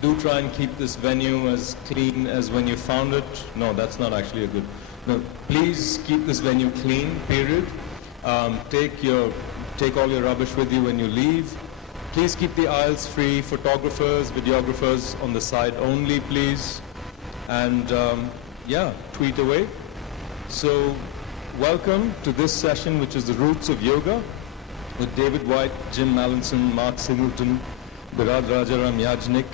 Do try and keep this venue as clean as when you found it. No, that's not actually a good... No, please keep this venue clean, period. Take all your rubbish with you when you leave. Please keep the aisles free. Photographers, videographers on the side only, please. And yeah, tweet away. So welcome to this session, which is the Roots of Yoga, with David White, Jim Mallinson, Mark Singleton, Birad, Rajaram, Yajnik,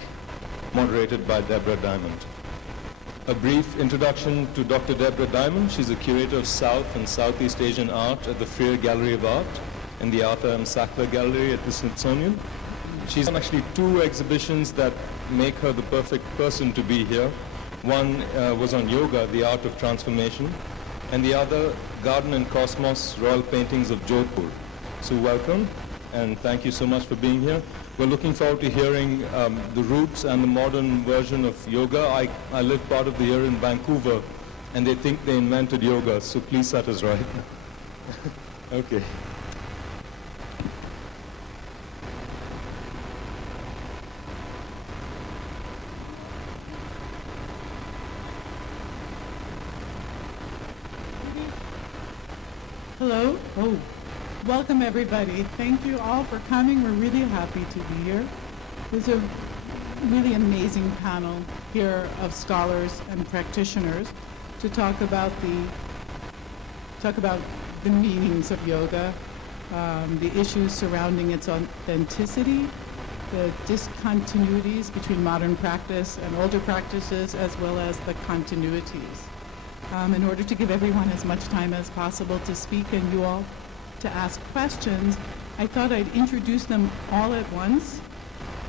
moderated by Debra Diamond. A brief introduction to Dr. Debra Diamond. She's a curator of South and Southeast Asian art at the Freer Gallery of Art and the Arthur M. Sackler Gallery at the Smithsonian. She's on actually 2 exhibitions that make her the perfect person to be here. One was on yoga, the art of transformation, and the other, Garden and Cosmos, Royal Paintings of Jodhpur. So welcome, and thank you so much for being here. We're looking forward to hearing the roots and the modern version of yoga. I live part of the year in Vancouver, and they think they invented yoga, so please set us right. Okay. Hello. Oh, welcome everybody. Thank you all for coming. We're really happy to be here. There's a really amazing panel here of scholars and practitioners to talk about the meanings of yoga, the issues surrounding its authenticity, the discontinuities between modern practice and older practices, as well as the continuities. In order to give everyone as much time as possible to speak and you all to ask questions, I thought I'd introduce them all at once,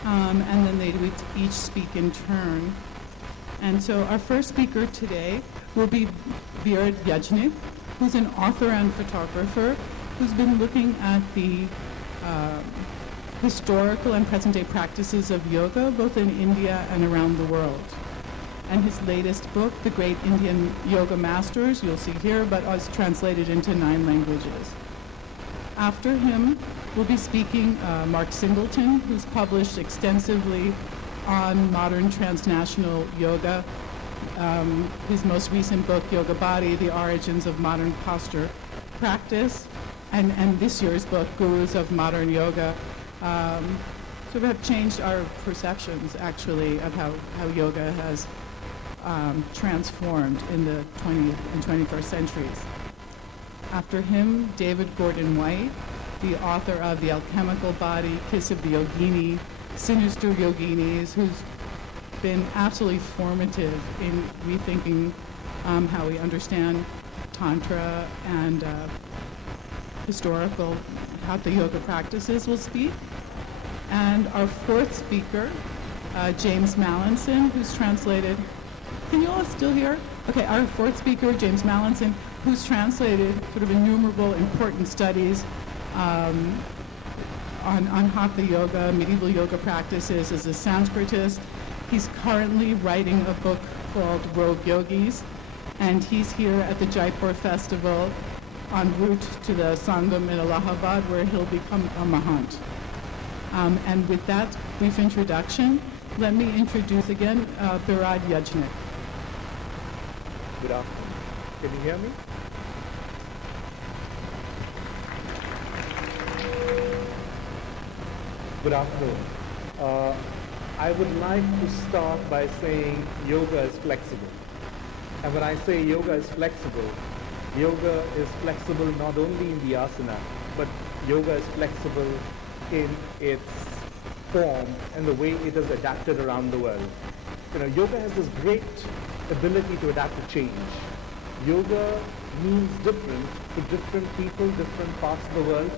and then they would each speak in turn. And so our first speaker today will be Birad Yajnik, who's an author and photographer who's been looking at the historical and present-day practices of yoga, both in India and around the world. And his latest book, The Great Indian Yoga Masters, you'll see here, but is translated into 9 languages. After him will be speaking Mark Singleton, who's published extensively on modern transnational yoga. His most recent book, Yoga Body, The Origins of Modern Posture Practice, and this year's book, Gurus of Modern Yoga, sort of have changed our perceptions, actually, of how yoga has transformed in the 20th and 21st centuries. After him, David Gordon White, the author of The Alchemical Body, Kiss of the Yogini, Sinister Yoginis, who's been absolutely formative in rethinking how we understand Tantra and historical Hatha yoga practices, will speak. And our 4th speaker, James Mallinson, who's translated... Can you all still hear? Okay, our 4th speaker, James Mallinson, who's translated sort of innumerable important studies on Hatha yoga, medieval yoga practices as a Sanskritist. He's currently writing a book called Rogue Yogis, and he's here at the Jaipur Festival en route to the Sangam in Allahabad, where he'll become a Mahant. And with that brief introduction, let me introduce again Birad Yajnik. Good afternoon. Can you hear me? Good afternoon. I would like to start by saying yoga is flexible. And when I say yoga is flexible not only in the asana, but yoga is flexible in its form and the way it is adapted around the world. You know, yoga has this great ability to adapt to change. Yoga means different to different people, different parts of the world.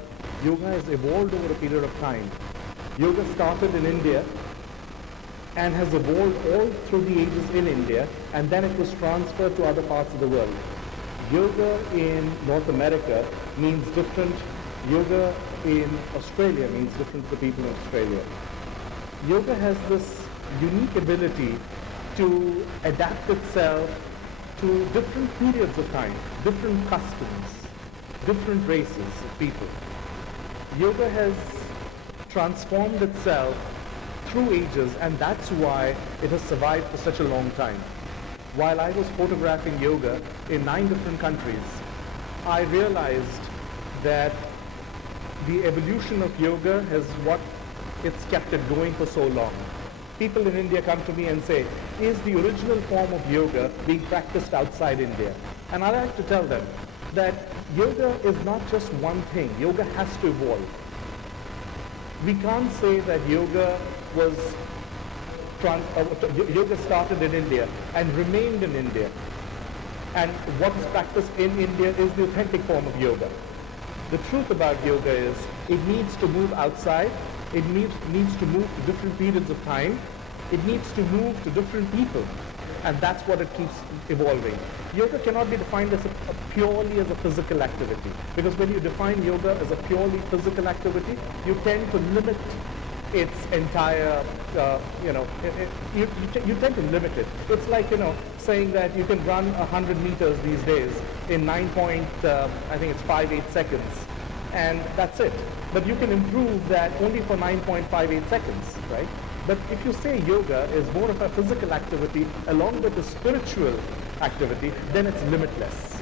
Yoga has evolved over a period of time. Yoga started in India and has evolved all through the ages in India, and then it was transferred to other parts of the world. Yoga in North America means different. Yoga in Australia means different to the people in Australia. Yoga has this unique ability to adapt itself to different periods of time, different customs, different races of people. Yoga has transformed itself through ages, and that's why it has survived for such a long time. While I was photographing yoga in 9 different countries, I realized that the evolution of yoga is what it's kept it going for so long. People in India come to me and say, is the original form of yoga being practiced outside India? And I like to tell them that yoga is not just one thing. Yoga has to evolve. We can't say that yoga yoga started in India and remained in India. And what is practiced in India is the authentic form of yoga. The truth about yoga is it needs to move outside. It needs to move to different periods of time. It needs to move to different people. And that's what it keeps evolving. Yoga cannot be defined as purely as a physical activity. Because when you define yoga as a purely physical activity, you tend to limit its entire, you tend to limit it. It's like, saying that you can run 100 meters these days in 5.8 seconds. And that's it. But you can improve that only for 9.58 seconds, right? But if you say yoga is more of a physical activity along with a spiritual activity, then it's limitless.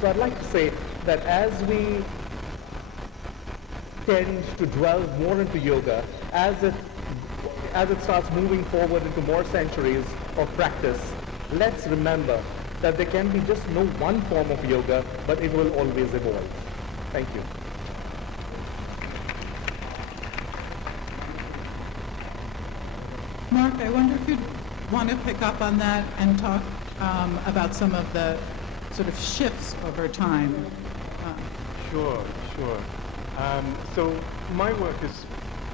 So I'd like to say that as we tend to delve more into yoga, as it starts moving forward into more centuries of practice, let's remember that there can be just no one form of yoga, but it will always evolve. Thank you. Mark, I wonder if you'd want to pick up on that and talk about some of the sort of shifts over time. Sure. So my work has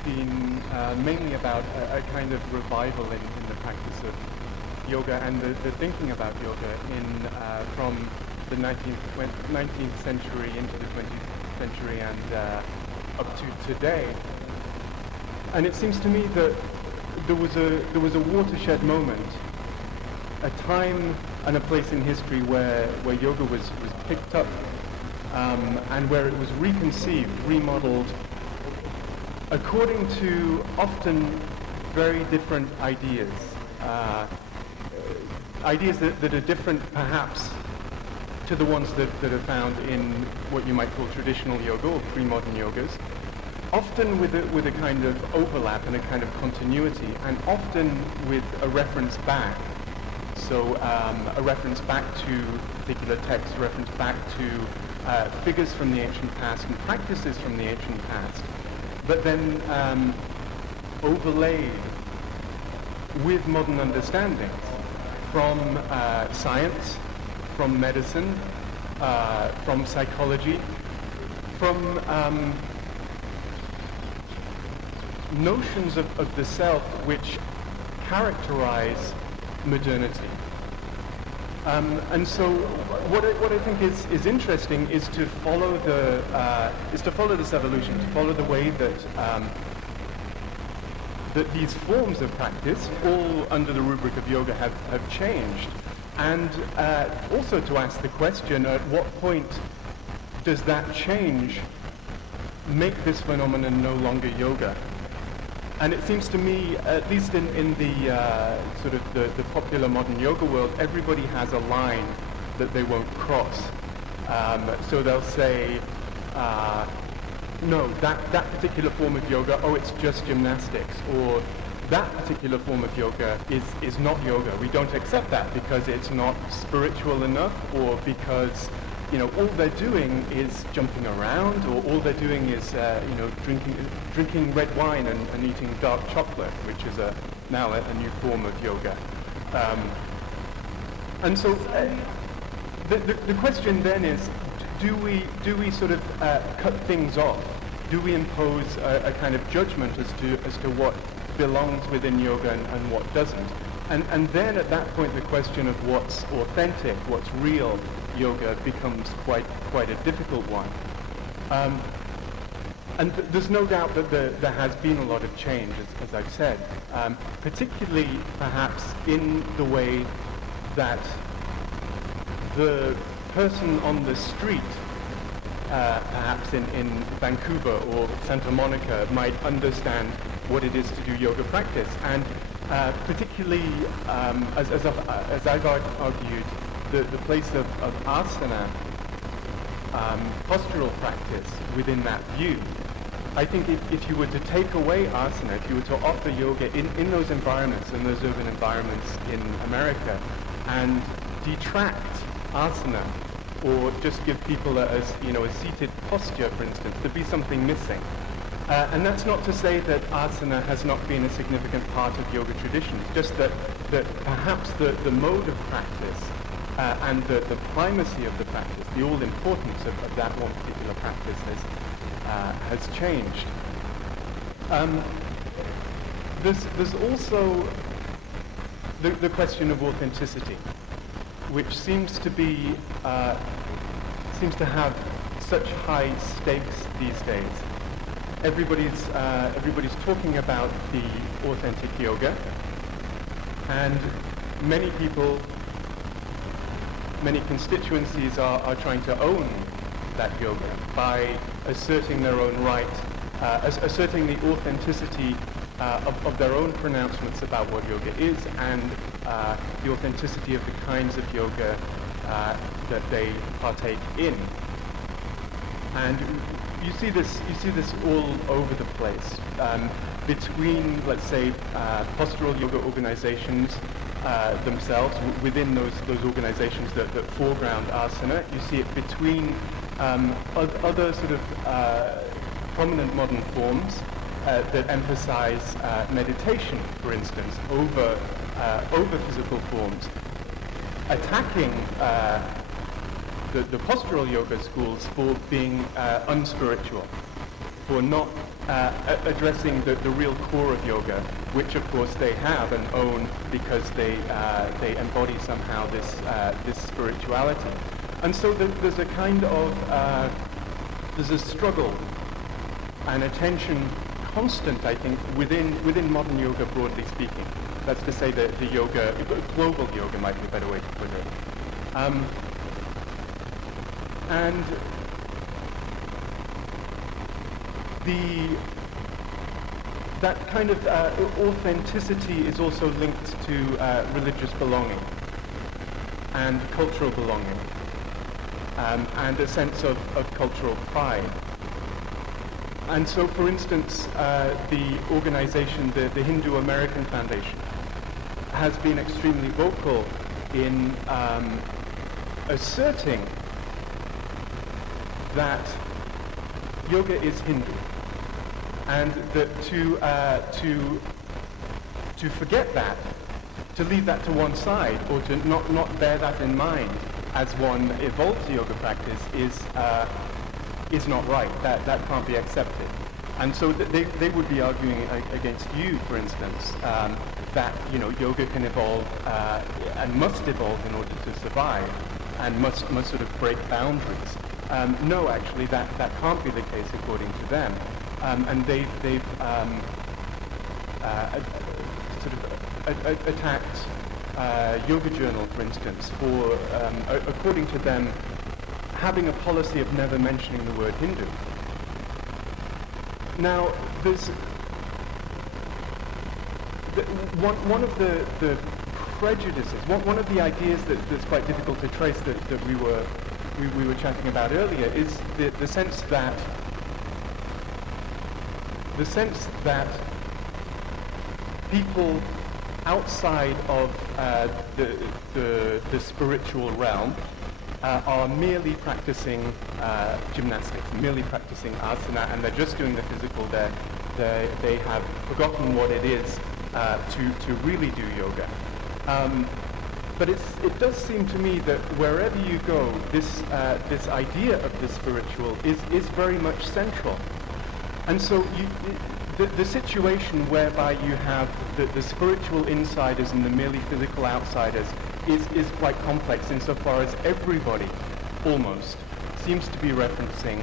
been mainly about a kind of revival in the practice of yoga and the thinking about yoga from the 19th century into the 20th century and up to today. And it seems to me that there was a watershed moment, a time and a place in history where yoga was picked up and where it was reconceived, remodeled, according to often very different ideas. Ideas that are different perhaps to the ones that are found in what you might call traditional yoga or pre-modern yogas, often with a kind of overlap and a kind of continuity, and often with a reference back. So a reference back to particular texts, a reference back to figures from the ancient past and practices from the ancient past, but then overlaid with modern understandings from science, from medicine, from psychology, from notions of the self which characterize modernity. And so what I think is interesting is to follow this evolution, to follow the way that that these forms of practice, all under the rubric of yoga, have changed, and also to ask the question: at what point does that change make this phenomenon no longer yoga? And it seems to me, at least in the sort of the popular modern yoga world, everybody has a line that they won't cross. So they'll say, no, that particular form of yoga, it's just gymnastics, or that particular form of yoga is not yoga. We don't accept that because it's not spiritual enough, or because all they're doing is jumping around, or all they're doing is drinking red wine and eating dark chocolate, which is now a new form of yoga. And so the question then is, do we sort of cut things off? Do we impose a kind of judgment as to what belongs within yoga and what doesn't? And then at that point, the question of what's authentic, what's real yoga becomes quite a difficult one. And there's no doubt that there has been a lot of change, as I've said, particularly perhaps in the way that the person on the street, perhaps in Vancouver or Santa Monica, might understand what it is to do yoga practice. And particularly, as I've argued, the place of asana, postural practice within that view. I think if you were to take away asana, if you were to offer yoga in those environments, in those urban environments in America, and detract asana, or just give people a seated posture, for instance, there'd be something missing. And that's not to say that asana has not been a significant part of yoga tradition. It's just that perhaps the mode of practice and the primacy of the practice, the all-importance of that one particular practice has changed. There's also the question of authenticity, which seems to have such high stakes these days. Everybody's talking about the authentic yoga, and many people, many constituencies are trying to own that yoga by asserting their own right, asserting the authenticity of their own pronouncements about what yoga is, and the authenticity of the kinds of yoga that they partake in. And you see this all over the place between, let's say, postural yoga organizations themselves, within those organizations that foreground asana. You see it between other sort of prominent modern forms that emphasize meditation, for instance, over physical forms, attacking the postural yoga schools for being unspiritual, for not addressing the real core of yoga, which of course they have and own because they embody somehow this spirituality. And so there's a kind of there's a struggle and a tension constant, I think, within modern yoga, broadly speaking. That's to say that the yoga, global yoga might be a better way to put it. And that kind of authenticity is also linked to religious belonging and cultural belonging, and a sense of cultural pride. And so, for instance, the organization, the Hindu American Foundation, has been extremely vocal in asserting that yoga is Hindu, and that to forget that, to leave that to one side, or to not bear that in mind as one evolves yoga practice is not right. That can't be accepted. And so they would be arguing against you, for instance, that yoga can evolve and must evolve in order to survive, and must sort of break boundaries. No, actually, that can't be the case according to them. And they've sort of attacked Yoga Journal, for instance, for, according to them, having a policy of never mentioning the word Hindu. Now, there's one of the prejudices, one of the ideas that's quite difficult to trace that we were chatting about earlier is the sense that people outside of the spiritual realm are merely practicing gymnastics, merely practicing asana, and they're just doing the physical. They have forgotten what it is to really do yoga. But it does seem to me that wherever you go, this idea of the spiritual is very much central. And so the situation whereby you have the spiritual insiders and the merely physical outsiders is quite complex, insofar as everybody, almost, seems to be referencing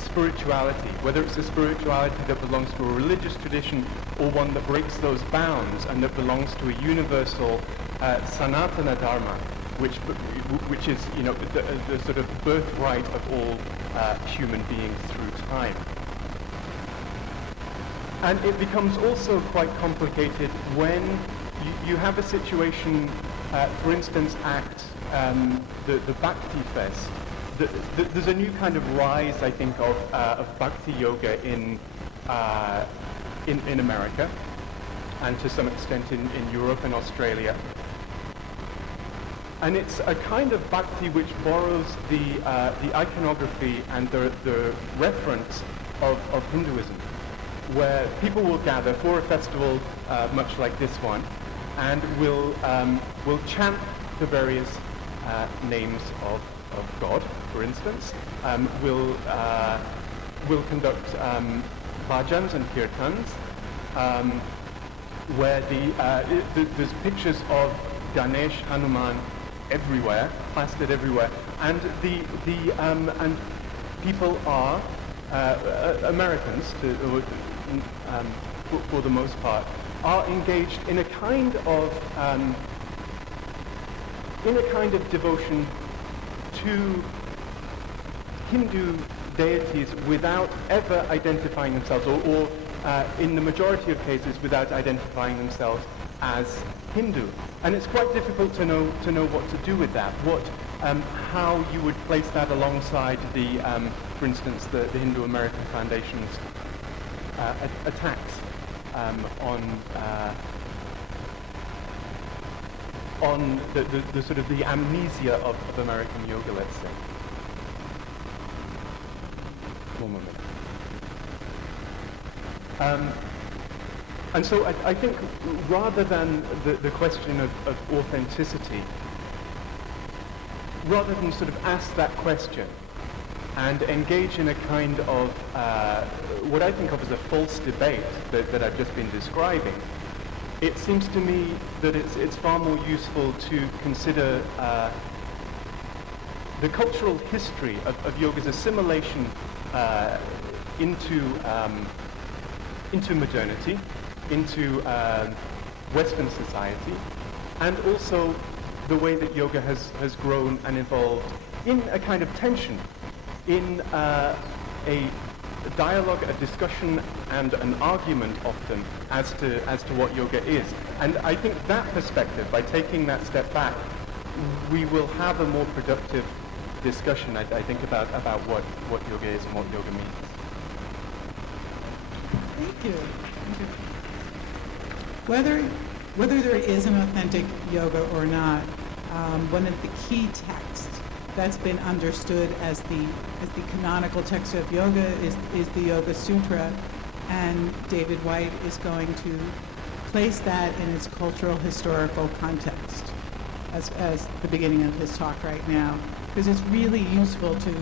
spirituality, whether it's a spirituality that belongs to a religious tradition or one that breaks those bounds and that belongs to a universal Sanatana Dharma, which is the sort of birthright of all human beings through time. And it becomes also quite complicated when you have a situation, for instance, at the Bhakti Fest. There's a new kind of rise, I think, of Bhakti Yoga in America, and to some extent in Europe and Australia. And it's a kind of bhakti which borrows the iconography and the reference of Hinduism, where people will gather for a festival much like this one, and will chant the various names of God, for instance. Will conduct bhajans and kirtans, where there's pictures of Ganesh, Hanuman everywhere, plastered everywhere, and and people are Americans, for the most part, are engaged in a kind of devotion to Hindu deities without ever identifying themselves, or in the majority of cases without identifying themselves as Hindu. And it's quite difficult to know what to do with that. How you would place that alongside for instance, the Hindu American Foundation's attacks on the sort of the amnesia of American yoga, let's say. One moment. And so I think rather than the question of authenticity, rather than sort of ask that question and engage in a kind of what I think of as a false debate that I've just been describing, it seems to me that it's far more useful to consider the cultural history of yoga's assimilation into modernity, into Western society, and also the way that yoga has grown and evolved in a kind of tension, in a dialogue, a discussion, and an argument often as to what yoga is. And I think that perspective, by taking that step back, we will have a more productive discussion, I think, about what yoga is and what yoga means. Thank you. Thank you. Whether there is an authentic yoga or not, one of the key texts that's been understood as the canonical text of yoga is the Yoga Sutra, and David White is going to place that in its cultural historical context as the beginning of his talk right now, because it's really useful to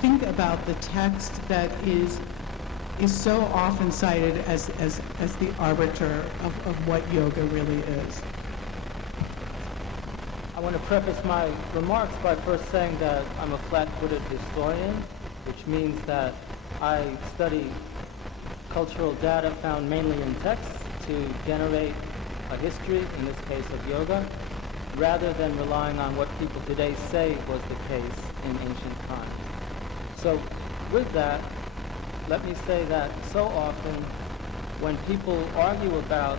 think about the text that is so often cited as the arbiter of what yoga really is. I want to preface my remarks by first saying that I'm a flat-footed historian, which means that I study cultural data found mainly in texts to generate a history, in this case of yoga, rather than relying on what people today say was the case in ancient times. So with that, let me say that so often when people argue about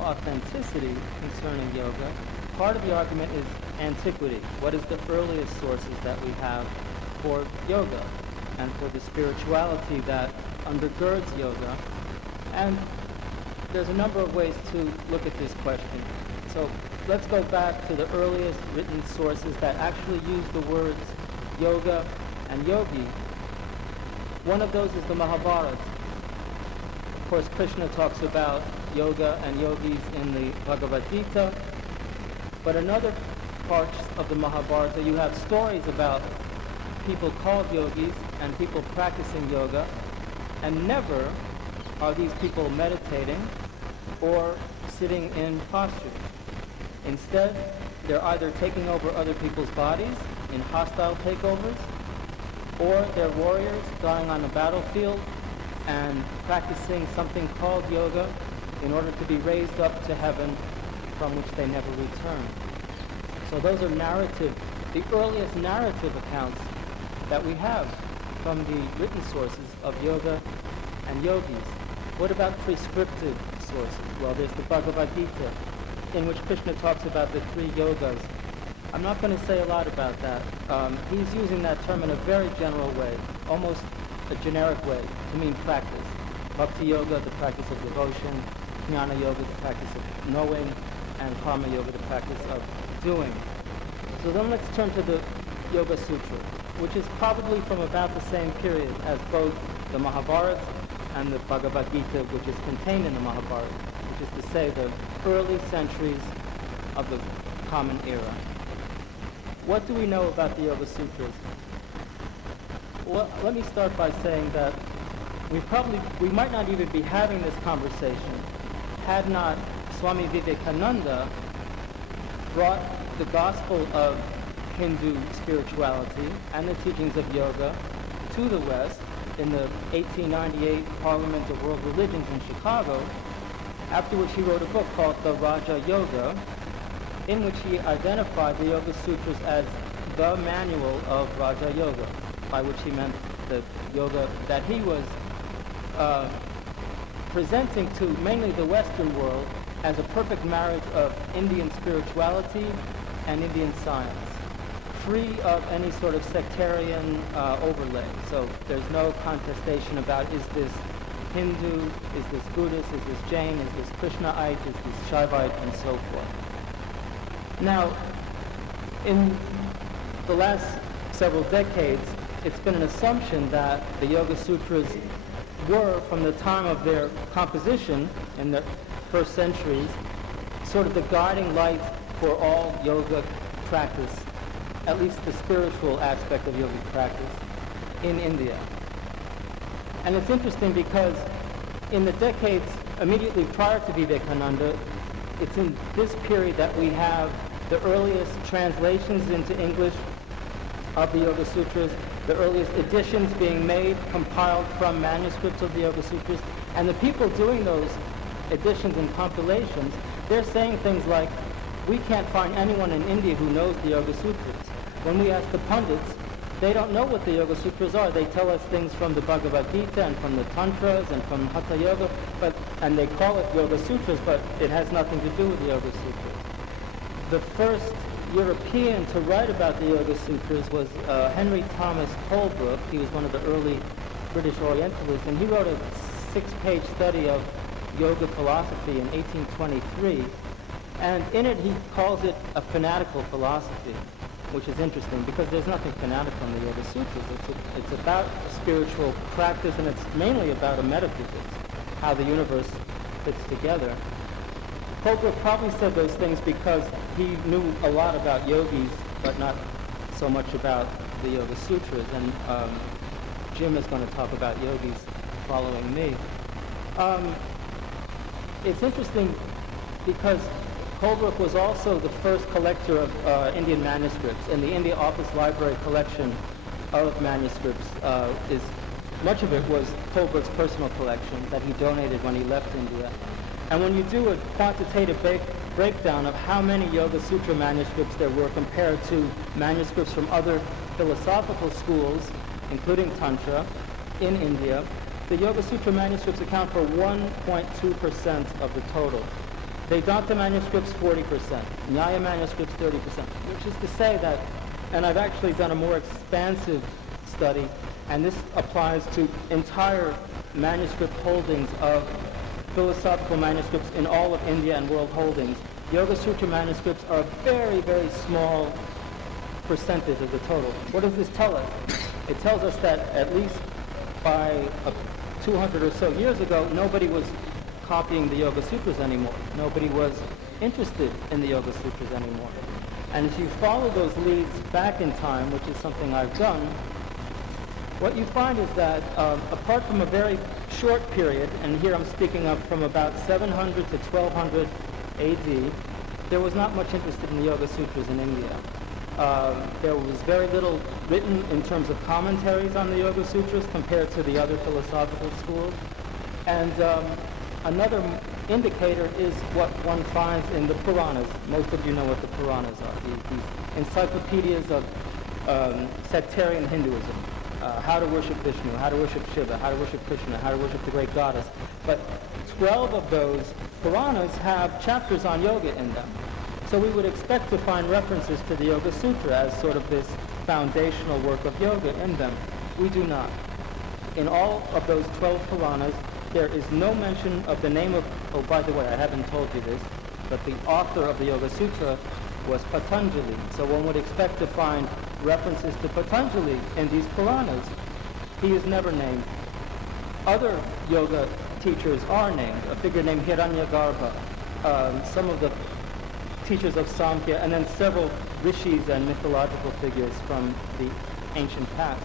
authenticity concerning yoga, part of the argument is antiquity. What is the earliest sources that we have for yoga and for the spirituality that undergirds yoga? And there's a number of ways to look at this question. So let's go back to the earliest written sources that actually use the words yoga and yogi. One of those is the Mahabharata. Of course, Krishna talks about yoga and yogis in the Bhagavad Gita. But another parts of the Mahabharata, you have stories about people called yogis and people practicing yoga, and never are these people meditating or sitting in posture. Instead, they're either taking over other people's bodies in hostile takeovers, or they're warriors dying on the battlefield and practicing something called yoga in order to be raised up to heaven, from which they never return. So those are the earliest narrative accounts that we have from the written sources of yoga and yogis. What about prescriptive sources? Well, there's the Bhagavad Gita, in which Krishna talks about the 3 yogas. I'm not going to say a lot about that. He's using that term in a very general way, almost a generic way, to mean practice. Bhakti Yoga, the practice of devotion; Jnana Yoga, the practice of knowing; and Karma Yoga, the practice of doing. So then let's turn to the Yoga Sutra, which is probably from about the same period as both the Mahabharata and the Bhagavad Gita, which is contained in the Mahabharata, which is to say the early centuries of the Common Era. What do we know about the Yoga Sutras? Well, let me start by saying that we might not even be having this conversation had not Swami Vivekananda brought the gospel of Hindu spirituality and the teachings of yoga to the West in the 1898 Parliament of World Religions in Chicago, after which he wrote a book called the Raja Yoga, in which he identified the Yoga Sutras as the manual of Raja Yoga, by which he meant the yoga that he was presenting to mainly the Western world as a perfect marriage of Indian spirituality and Indian science, free of any sort of sectarian overlay. So there's no contestation about, is this Hindu, is this Buddhist, is this Jain, is this Krishnaite, is this Shaivite, and so forth. Now, in the last several decades, it's been an assumption that the Yoga Sutras were, from the time of their composition in the first centuries, sort of the guiding light for all yoga practice, at least the spiritual aspect of yogic practice, in India. And it's interesting because in the decades immediately prior to Vivekananda, it's in this period that we have the earliest translations into English of the Yoga Sutras, the earliest editions being made, compiled from manuscripts of the Yoga Sutras, and the people doing those editions and compilations, they're saying things like, we can't find anyone in India who knows the Yoga Sutras. When we ask the pundits, they don't know what the Yoga Sutras are. They tell us things from the Bhagavad Gita and from the Tantras and from Hatha Yoga, and they call it Yoga Sutras, but it has nothing to do with the Yoga Sutras. The first European to write about the Yoga Sutras was Henry Thomas Holbrooke. He was one of the early British Orientalists, and he wrote a 6-page study of yoga philosophy in 1823, and in it he calls it a fanatical philosophy, which is interesting because there's nothing fanatical in the Yoga Sutras. It's about spiritual practice, and it's mainly about a metaphysics, how the universe fits together. Holbrooke probably said those things because he knew a lot about yogis, but not so much about the Yoga Sutras, and Jim is going to talk about yogis following me. It's interesting because Holbrooke was also the first collector of Indian manuscripts, and the India Office Library collection of manuscripts much of it was Holbrooke's personal collection that he donated when he left India. And when you do a quantitative breakdown of how many Yoga Sutra manuscripts there were compared to manuscripts from other philosophical schools, including Tantra, in India, the Yoga Sutra manuscripts account for 1.2% of the total. Vedanta manuscripts, 40%. Nyaya manuscripts, 30%. Which is to say that, and I've actually done a more expansive study, and this applies to entire manuscript holdings of philosophical manuscripts in all of India and world holdings. Yoga Sutra manuscripts are a very, very small percentage of the total. What does this tell us? It tells us that at least by 200 or so years ago, nobody was copying the Yoga Sutras anymore. Nobody was interested in the Yoga Sutras anymore. And if you follow those leads back in time, which is something I've done, what you find is that apart from a very short period, and here I'm speaking of from about 700 to 1200 AD, there was not much interest in the Yoga Sutras in India. There was very little written in terms of commentaries on the Yoga Sutras compared to the other philosophical schools. And another indicator is what one finds in the Puranas. Most of you know what the Puranas are, these encyclopedias of sectarian Hinduism. how to worship Vishnu, how to worship Shiva, how to worship Krishna, how to worship the great goddess. But 12 of those Puranas have chapters on yoga in them. So we would expect to find references to the Yoga Sutra as sort of this foundational work of yoga in them. We do not. In all of those 12 Puranas, there is no mention of the name of, oh, by the way, I haven't told you this, but the author of the Yoga Sutra was Patanjali. So one would expect to find references to Patanjali in these Puranas. He is never named. Other yoga teachers are named, a figure named Hiranyagarbha, some of the teachers of Samkhya, and then several rishis and mythological figures from the ancient past.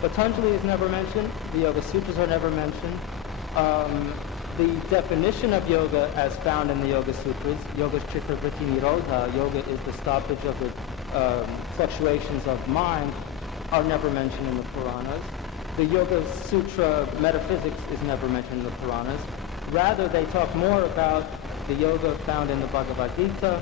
Patanjali is never mentioned. The Yoga Sutras are never mentioned. The definition of yoga as found in the Yoga Sutras, yoga is chitta-vritti nirodha, yoga is the stoppage of the fluctuations of mind, are never mentioned in the Puranas. The Yoga Sutra metaphysics is never mentioned in the Puranas. Rather, they talk more about the yoga found in the Bhagavad Gita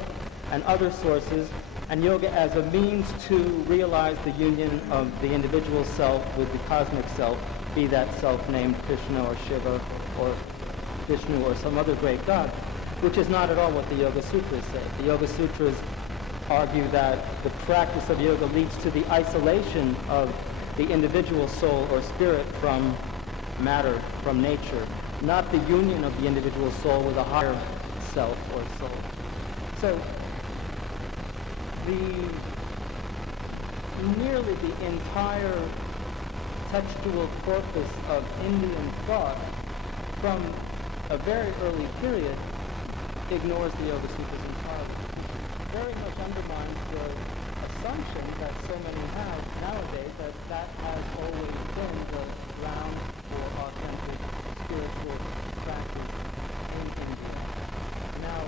and other sources, and yoga as a means to realize the union of the individual self with the cosmic self, be that self named Krishna or Shiva or Vishnu or some other great god, which is not at all what the Yoga Sutras say. The Yoga Sutras argue that the practice of yoga leads to the isolation of the individual soul or spirit from matter, from nature, not the union of the individual soul with a higher self or soul. So nearly the entire textual corpus of Indian thought from a very early period ignores the Yoga Sutras entirely. Very much undermines the assumption that so many have nowadays that that has always been the ground for authentic spiritual practice in India. Now,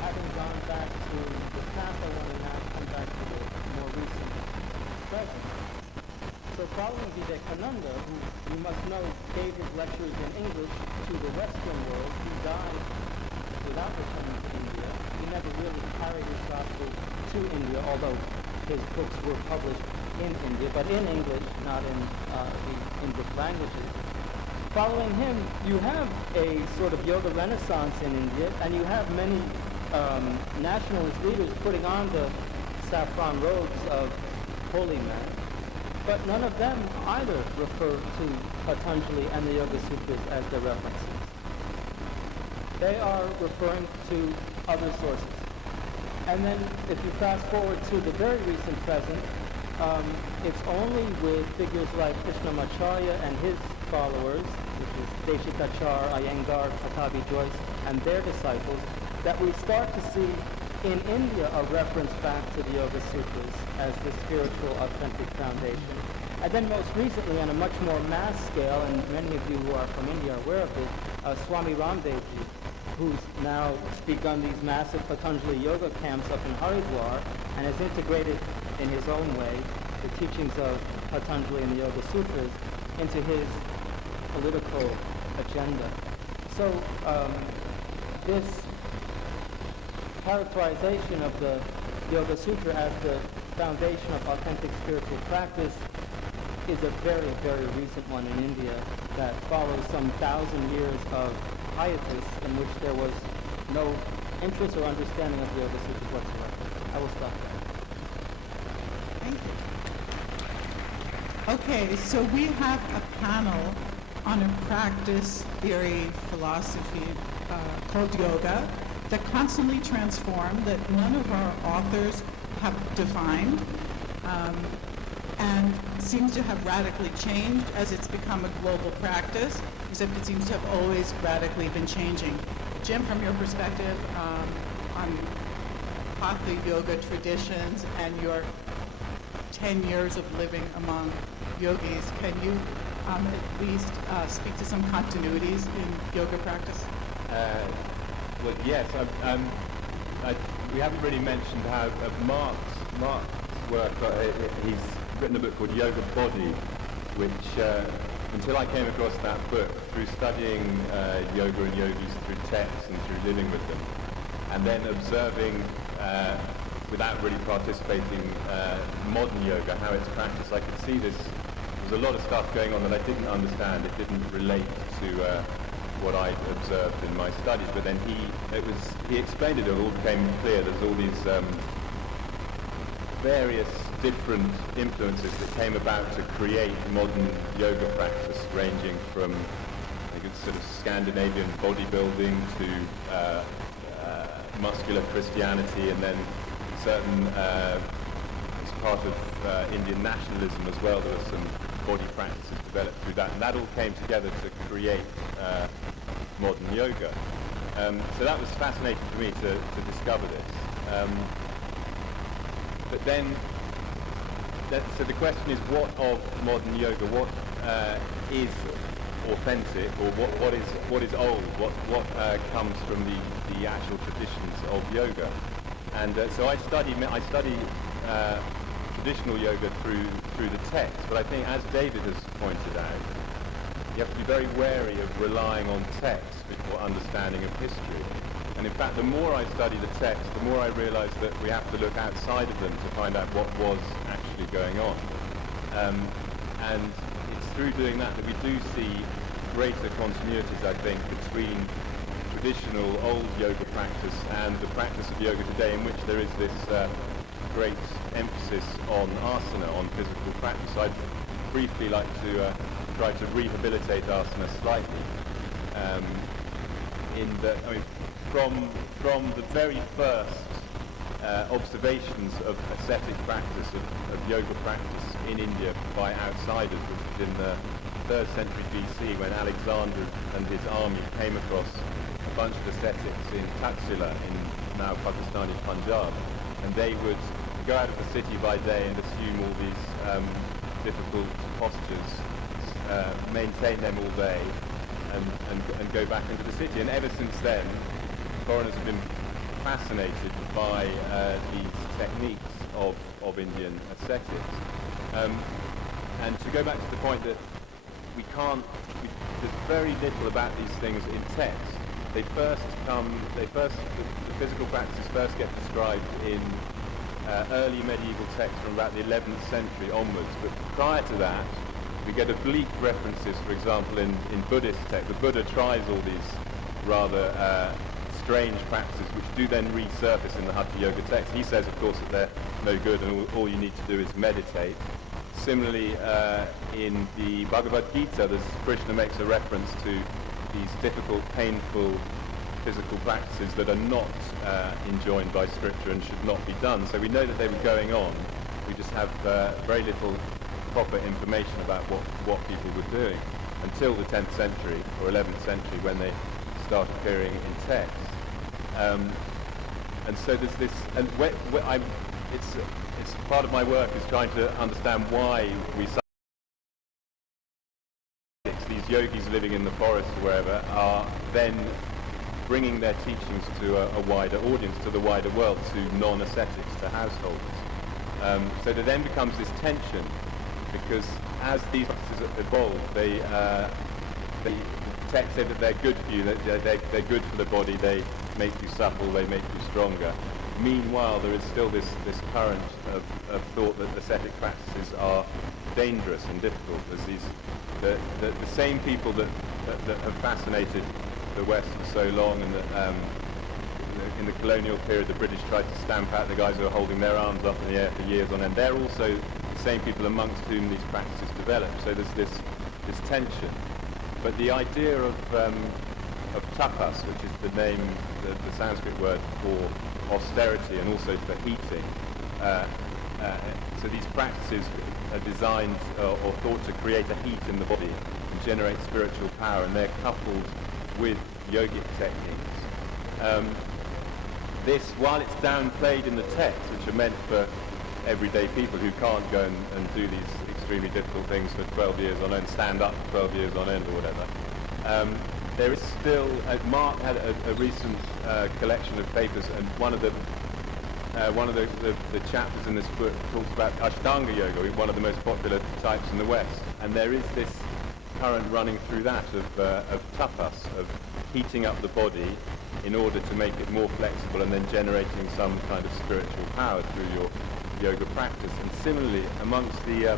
having gone back to the past, I want to now come back to the more recent present. So following Vivekananda, who you must know gave his lectures in English to the Western world, he died without returning to India. He never really carried his gospel to India, although his books were published in India, but in English, not in the English languages. Following him, you have a sort of yoga renaissance in India, and you have many nationalist leaders putting on the saffron robes of holy men, but none of them either refer to Patanjali and the Yoga Sutras as their references. They are referring to other sources. And then if you fast forward to the very recent present, it's only with figures like Krishnamacharya and his followers, which is Deshikachar, Iyengar, Patabi Joyce, and their disciples, that we start to see in India a reference back to the Yoga Sutras as the spiritual authentic foundation. And then most recently, on a much more mass scale, and many of you who are from India are aware of this, Swami Ramdevji, who's now begun these massive Patanjali yoga camps up in Haridwar and has integrated in his own way the teachings of Patanjali and the Yoga Sutras into his political agenda. So this characterization of the Yoga Sutra as the foundation of authentic spiritual practice is a very, very recent one in India that follows some 1,000 years of hiatus in which there was no interest or understanding of the Yoga Sutras whatsoever. I will stop there. Thank you. Okay, so we have a panel on a practice theory philosophy called yoga that constantly transform, that none of our authors have defined, and seems to have radically changed as it's become a global practice, except it seems to have always radically been changing. Jim, from your perspective on Hatha yoga traditions and your 10 years of living among yogis, can you at least speak to some continuities in yoga practice? Well, yes. We haven't really mentioned how Mark's work. He's written a book called Yoga Body, which until I came across that book through studying yoga and yogis through texts and through living with them, and then observing without really participating modern yoga, how it's practiced, I could see this was a lot of stuff going on that I didn't understand. It didn't relate to what I observed in my studies. But then he explained it. It all became clear. There's all these various different influences that came about to create modern yoga practice, ranging from sort of Scandinavian bodybuilding to muscular Christianity, and then certain as part of Indian nationalism as well. There were some body practices developed through that, and that all came together to create modern yoga. So that was fascinating for me to discover this. But then, so the question is, what of modern yoga? What is authentic, or what is old? What comes from the actual traditions of yoga? And so I study traditional yoga through the text. But I think, as David has pointed out, you have to be very wary of relying on text for understanding of history. And in fact, the more I study the text, the more I realize that we have to look outside of them to find out what was actually going on. And it's through doing that we do see greater continuities, I think, between traditional old yoga practice and the practice of yoga today, in which there is this great emphasis on asana, on physical practice. I'd briefly like to try to rehabilitate asana slightly. In that, I mean, from the very first observations of ascetic practice, of yoga practice in India by outsiders, which was in the 3rd century BC, when Alexander and his army came across a bunch of ascetics in Taxila, in now Pakistani Punjab, and they would go out of the city by day and assume all these difficult postures, maintain them all day, and go back into the city. And ever since then, foreigners have been fascinated by these techniques of Indian ascetics. And to go back to the point that there's very little about these things in text. The physical practices first get described in early medieval texts from about the 11th century onwards. But prior to that, we get oblique references, for example, in Buddhist texts. The Buddha tries all these rather strange practices, which do then resurface in the Hatha Yoga text. He says, of course, that they're no good and all you need to do is meditate. Similarly, in the Bhagavad Gita, Krishna makes a reference to these difficult, painful physical practices that are not enjoined by Scripture and should not be done. So we know that they were going on. We just have very little proper information about what people were doing until the 10th century or 11th century, when they start appearing in text. And so there's this, and it's part of my work is trying to understand why these yogis living in the forest or wherever are then bringing their teachings to a wider audience, to the wider world, to non-ascetics, to householders. So there then becomes this tension, because as these practices evolve, the texts say that they're good for you, they're good for the body, they make you supple, they make you stronger. Meanwhile, there is still this current of thought that ascetic practices are dangerous and difficult. There's the same people that have fascinated the West for so long, and that in the colonial period the British tried to stamp out the guys who are holding their arms up in the air for years on end. They're also the same people amongst whom these practices develop. So there's this tension. But the idea of tapas, which is the name, the Sanskrit word for austerity and also for heating. So these practices are designed or thought to create a heat in the body and generate spiritual power, and they're coupled with yogic techniques. This, while it's downplayed in the text, which are meant for everyday people who can't go and do these extremely difficult things for 12 years on end, stand up for 12 years on end or whatever, there is still, Mark had a recent collection of papers, and one of the chapters in this book talks about Ashtanga Yoga, one of the most popular types in the West, and there is this current running through that of tapas, of heating up the body in order to make it more flexible and then generating some kind of spiritual power through your yoga practice. And similarly, amongst the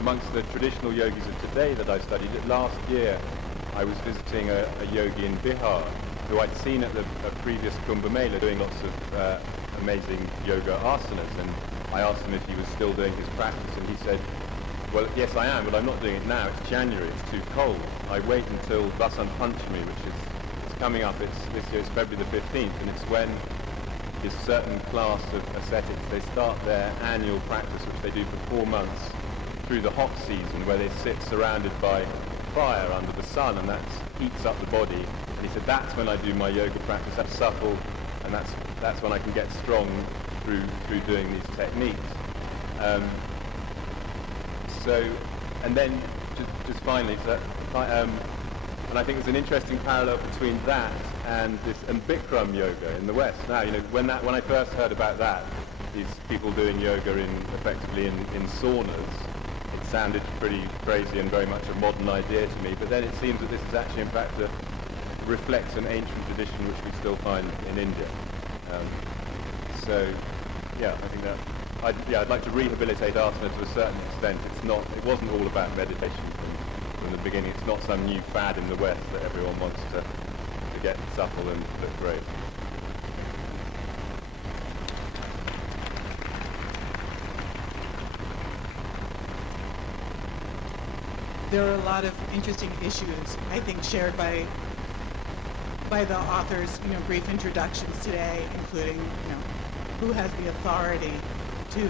amongst the traditional yogis of today that I studied, last year I was visiting a yogi in Bihar who I'd seen at a previous Kumbh Mela doing lots of amazing yoga asanas, and I asked him if he was still doing his practice, and he said, well, yes I am, but I'm not doing it now, it's January, it's too cold. I wait until Vasant Panchami, which is coming up, this year it's February the 15th, and it's when this certain class of ascetics, they start their annual practice, which they do for 4 months, through the hot season, where they sit surrounded by fire under the sun, and that heats up the body. And he said, that's when I do my yoga practice, that's supple, and that's when I can get strong through doing these techniques. And then just finally, and I think there's an interesting parallel between that and Bikram yoga in the West. Now, you know, when I first heard about that, these people doing yoga effectively in saunas, it sounded pretty crazy and very much a modern idea to me. But then it seems that this is actually, in fact, reflects an ancient tradition which we still find in India. Yeah, I think that. I'd like to rehabilitate asana to a certain extent. It wasn't all about meditation from the beginning. It's not some new fad in the West that everyone wants to get supple and look great. There are a lot of interesting issues, I think, shared by the authors, brief introductions today, including, who has the authority to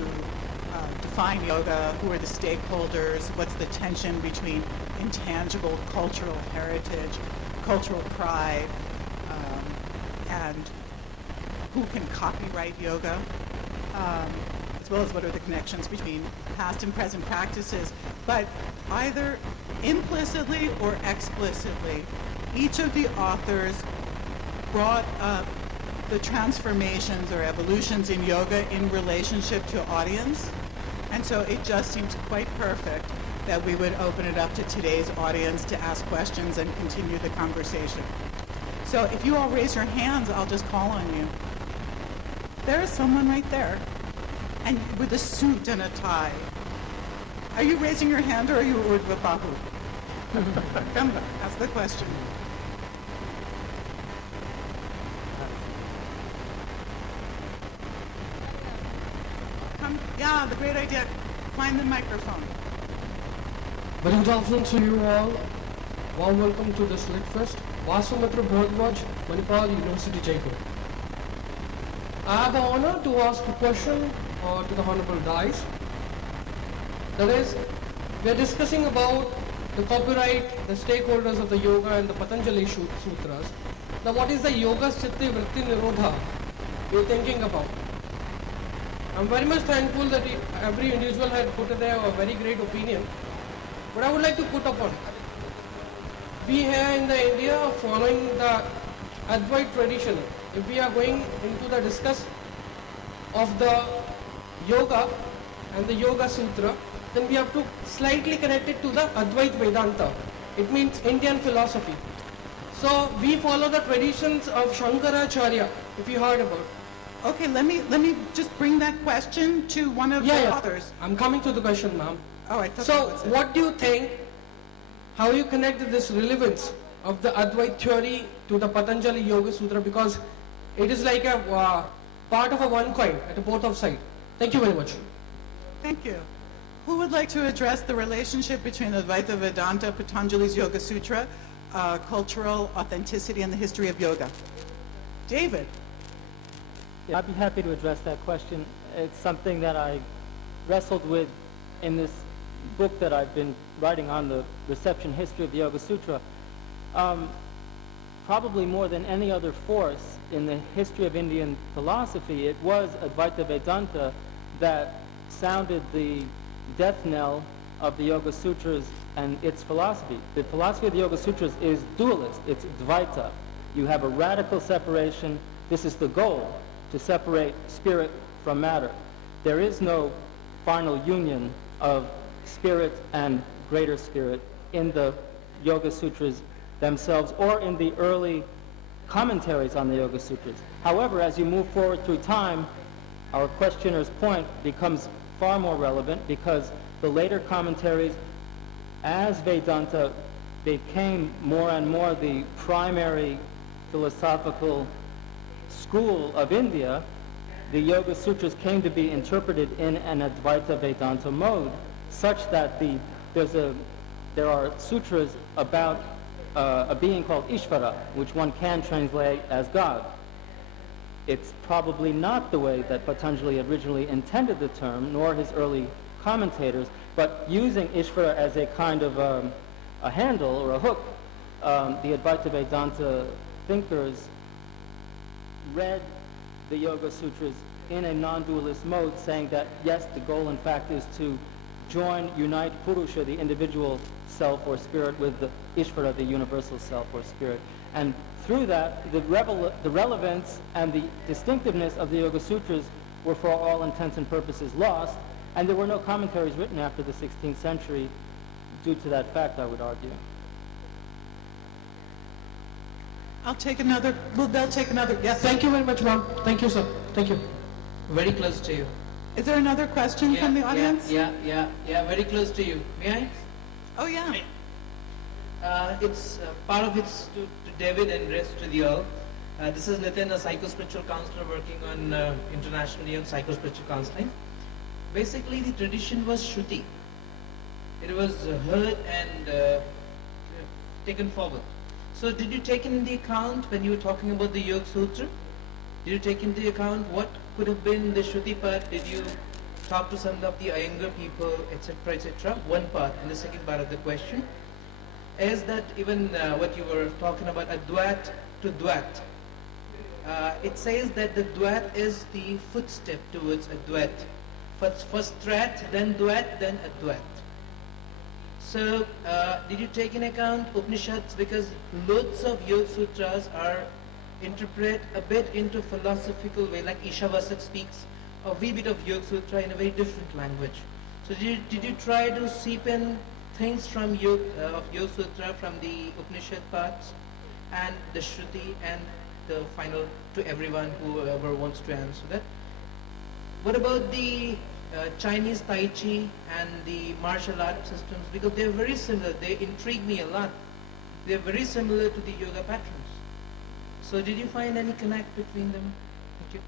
define yoga, who are the stakeholders, what's the tension between intangible cultural heritage, cultural pride, and who can copyright yoga, as well as what are the connections between past and present practices. But either implicitly or explicitly, each of the authors brought up the transformations or evolutions in yoga in relationship to audience. And so it just seems quite perfect that we would open it up to today's audience to ask questions and continue the conversation. So if you all raise your hands, I'll just call on you. There is someone right there, and with a suit and a tie. Are you raising your hand, or are you Urdhva Bahu? Come, ask the question. Yeah, the great idea. Find the microphone. Very good afternoon to you all. Warm welcome to this Lit Fest. Vasumatra Bharadwaj, Manipal University, Jaipur. I have the honor to ask a question to the Honorable Dais. That is, we are discussing about the copyright, the stakeholders of the yoga and the Patanjali Sutras. Now, what is the Yoga Chitti Vritti Nirodha you're thinking about? I'm very much thankful that every individual had put there a very great opinion. But I would like to put upon, we here in the India are following the Advaita tradition. If we are going into the discuss of the yoga and the Yoga Sutra, then we have to slightly connect it to the Advaita Vedanta. It means Indian philosophy. So we follow the traditions of Shankaracharya, if you heard about. Okay, let me just bring that question to one of the authors. I'm coming to the question, ma'am. Oh, I thought so that was it. what do you think, how you connect this relevance of the Advaita theory to the Patanjali Yoga Sutra, because it is like a part of a one coin at both of sides. Thank you very much. Thank you. Who would like to address the relationship between Advaita Vedanta, Patanjali's Yoga Sutra, cultural authenticity, and the history of yoga? David. Yeah, I'd be happy to address that question. It's something that I wrestled with in this book that I've been writing on the reception history of the Yoga Sutra. Probably more than any other force in the history of Indian philosophy, it was Advaita Vedanta that sounded the death knell of the Yoga Sutras and its philosophy. The philosophy of the Yoga Sutras is dualist. It's Dvaita. You have a radical separation. This is the goal, to separate spirit from matter. There is no final union of spirit and greater spirit in the Yoga Sutras themselves or in the early commentaries on the Yoga Sutras. However, as you move forward through time, our questioner's point becomes far more relevant, because the later commentaries, as Vedanta became more and more the primary philosophical school of India, the Yoga Sutras came to be interpreted in an Advaita Vedanta mode, such that there are sutras about a being called Ishvara, which one can translate as God. It's probably not the way that Patanjali originally intended the term, nor his early commentators, but using Ishvara as a kind of a handle or a hook, the Advaita Vedanta thinkers read the Yoga Sutras in a non-dualist mode, saying that yes, the goal in fact is to unite Purusha, the individual self or spirit, with the Ishvara, the universal self or spirit. And through that, the relevance and the distinctiveness of the Yoga Sutras were for all intents and purposes lost, and there were no commentaries written after the 16th century due to that fact, I would argue. I'll take another, well, they'll take another, yes. Thank you very much, ma'am. Thank you, sir. Thank you. Very close to you. Is there another question from the audience? Yeah, very close to you. May I? Oh, yeah. It's part of it's to David and rest to the all. This is Nitin, a psycho-spiritual counselor working on internationally on psycho-spiritual counseling. Basically, the tradition was Shruti. It was heard and taken forward. So did you take into account when you were talking about the Yoga Sutra? Did you take into account what could have been the Shruti part? Did you talk to some of the Iyengar people, etc., etc.? One part. And the second part of the question is that even what you were talking about, Advait to Dvait. It says that the Dvait is the footstep towards Advait. First Strat, then Dvait, then Advait. So, did you take into account Upanishads? Because loads of Yoga Sutras are interpret a bit into philosophical way, like Ishavasat speaks a wee bit of Yoga Sutra in a very different language. So did you try to seep in things from Yoga Sutra, from the Upanishad parts, and the Shruti, and the final to everyone, whoever wants to answer that? What about the Chinese Tai Chi and the martial art systems? Because they're very similar. They intrigue me a lot. They're very similar to the yoga patterns. So did you find any connect between them? Thank you.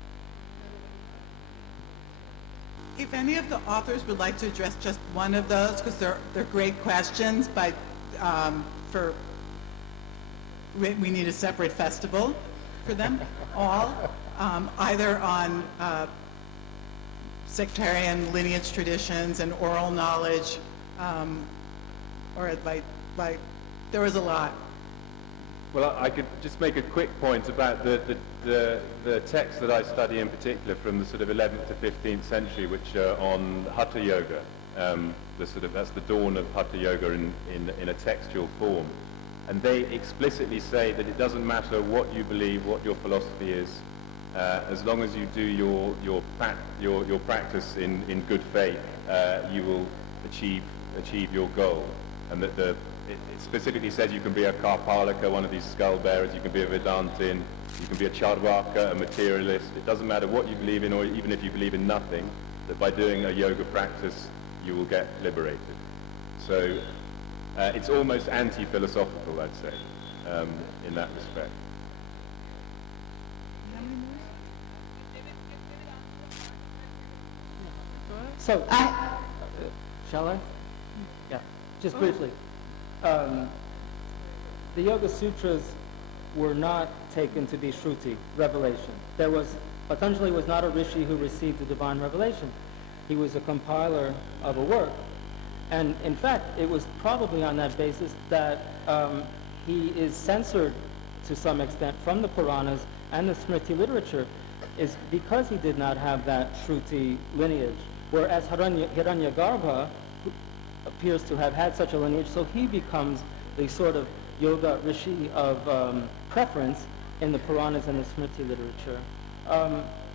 If any of the authors would like to address just one of those, because they're great questions, but we need a separate festival for them all, either on sectarian lineage traditions and oral knowledge, or like there was a lot. Well, I could just make a quick point about the texts that I study in particular from the sort of 11th to 15th century, which are on Hatha Yoga. That's the dawn of Hatha Yoga in a textual form. And they explicitly say that it doesn't matter what you believe, what your philosophy is, as long as you do your practice in good faith, you will achieve your goal. And that it specifically says you can be a Karpalika, one of these skull bearers, you can be a Vedantin, you can be a Charvaka, a materialist. It doesn't matter what you believe in, or even if you believe in nothing, that by doing a yoga practice you will get liberated. So it's almost anti-philosophical, I'd say, in that respect. So, shall I? Yeah, just briefly. The Yoga Sutras were not taken to be Shruti, revelation. Patanjali was not a rishi who received the divine revelation. He was a compiler of a work. And in fact, it was probably on that basis that he is censored to some extent from the Puranas and the Smriti literature, is because he did not have that Shruti lineage. Whereas Hiranyagarbha appears to have had such a lineage, so he becomes the sort of yoga rishi of preference in the Puranas and the Smriti literature.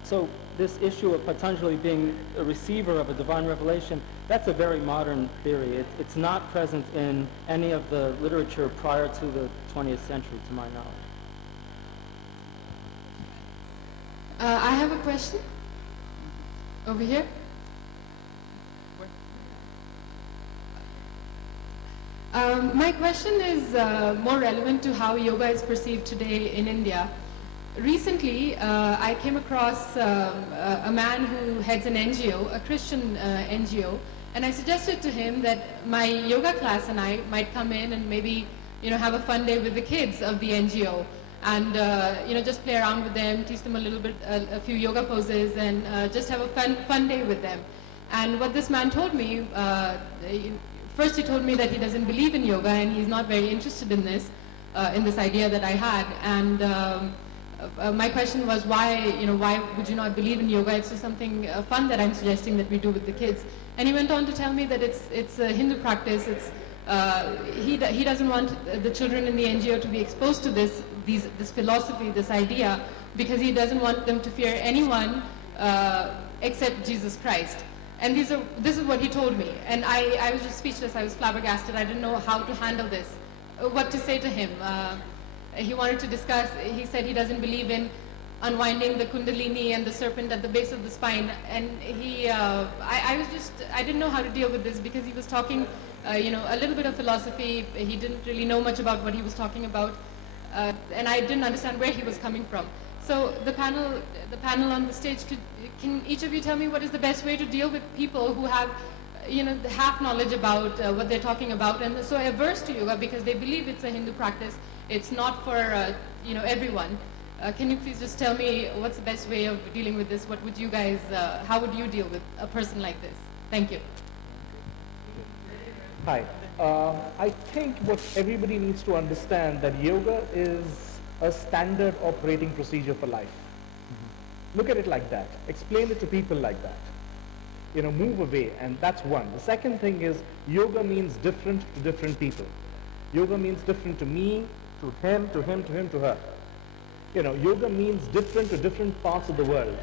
So this issue of Patanjali being a receiver of a divine revelation, that's a very modern theory. It's not present in any of the literature prior to the 20th century, to my knowledge. I have a question. Over here. My question is more relevant to how yoga is perceived today in India. Recently, I came across a man who heads an NGO, a Christian NGO, and I suggested to him that my yoga class and I might come in and maybe, have a fun day with the kids of the NGO, and just play around with them, teach them a little bit, a few yoga poses, and just have a fun day with them. And what this man told me, first he told me that he doesn't believe in yoga and he's not very interested in this idea that I had. And my question was, why would you not believe in yoga? It's just something fun that I'm suggesting that we do with the kids. And he went on to tell me that it's a Hindu practice. He doesn't want the children in the NGO to be exposed to this philosophy, this idea, because he doesn't want them to fear anyone except Jesus Christ. And this is what he told me. And I was just speechless. I was flabbergasted. I didn't know how to handle this, what to say to him. He wanted to discuss, he said he doesn't believe in unwinding the kundalini and the serpent at the base of the spine. And I didn't know how to deal with this because he was talking, a little bit of philosophy. He didn't really know much about what he was talking about. And I didn't understand where he was coming from. So the panel on the stage, can each of you tell me what is the best way to deal with people who have, half knowledge about what they're talking about and so averse to yoga because they believe it's a Hindu practice. It's not for, everyone. Can you please just tell me what's the best way of dealing with this? What would you guys, how would you deal with a person like this? Thank you. Hi. I think what everybody needs to understand that yoga is a standard operating procedure for life. Look at it like that. Explain it to people like that. Move away, and that's one. The second thing is yoga means different to different people. Yoga means different to me, to him, to him, to him, to her. Yoga means different to different parts of the world.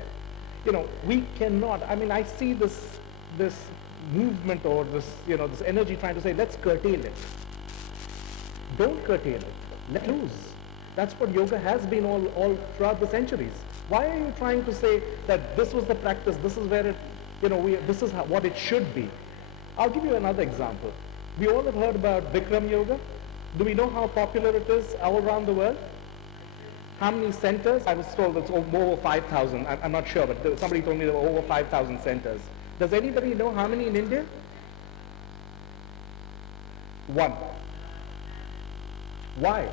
We cannot, I see this movement or this energy trying to say, let's curtail it. Don't curtail it. Let loose. That's what yoga has been all throughout the centuries. Why are you trying to say that this was the practice, this is where it, this is what it should be? I'll give you another example. We all have heard about Bikram Yoga. Do we know how popular it is all around the world? How many centers? I was told it's over 5,000. I'm not sure, but somebody told me there were over 5,000 centers. Does anybody know how many in India? 1. Why?